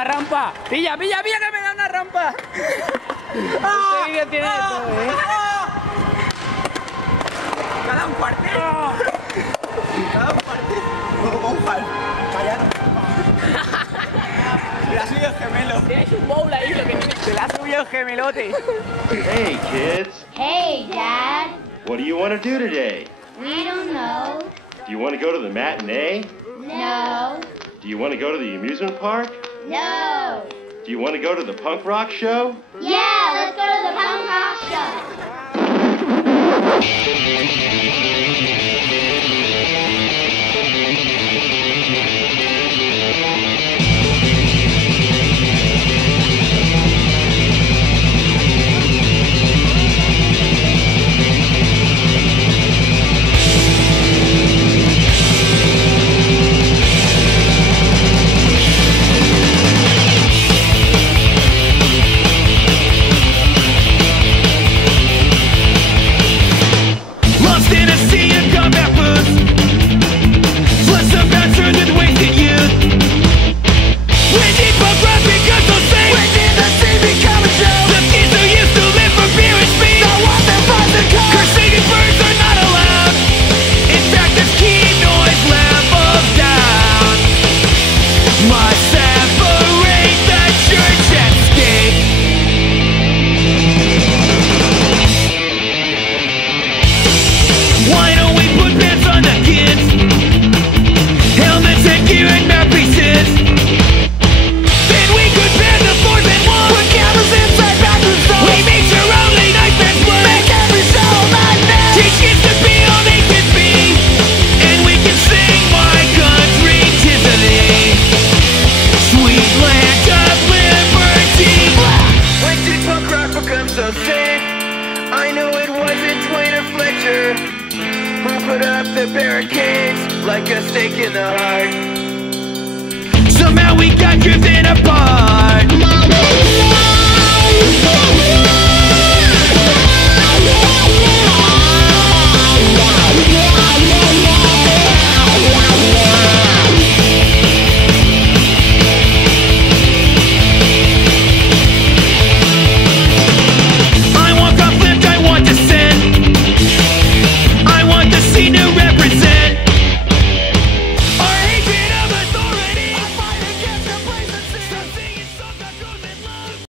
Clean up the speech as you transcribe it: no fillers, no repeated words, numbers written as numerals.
una rampa. Pilla, pilla, pilla que me da una rampa. Este vídeo tiene de todo, ¿eh? Cada un cuartel. Cada un cuartel. Fallaron. Se la ha subido el gemelo. Tienes un bowl ahí, lo que tienes. Se la ha subido el gemelote. Hey, kids. Hey, Dad. What do you want to do today? We don't know. Do you want to go to the matinee? No. Do you want to go to the amusement park? No. Do you want to go to the punk rock show? Yeah, let's go to the punk rock show. Lost in a sea of combat boots, plus a bastard with wasted youth. When did punk rock become so safe? When did the sea become a joke? The kids who used to live for beer and speed, the ones that fought the coast. Crusading birds are not allowed. In fact, this key noise levels down. Must separate the church and state. Why don't we put pants on the kids? Helmets and gear and mouthpieces. Then we could ban the 4th and 1. Put cameras inside bathroom stalls. We make sure only nice men split. Make every show madness. Teach kids to be all they can be. And we can sing my country, 'tis a thee. Sweet land of liberty. When did punk rock become so safe? I know it wasn't Twain or Fletcher who put up the barricades like a stake in the heart. Somehow we got driven apart.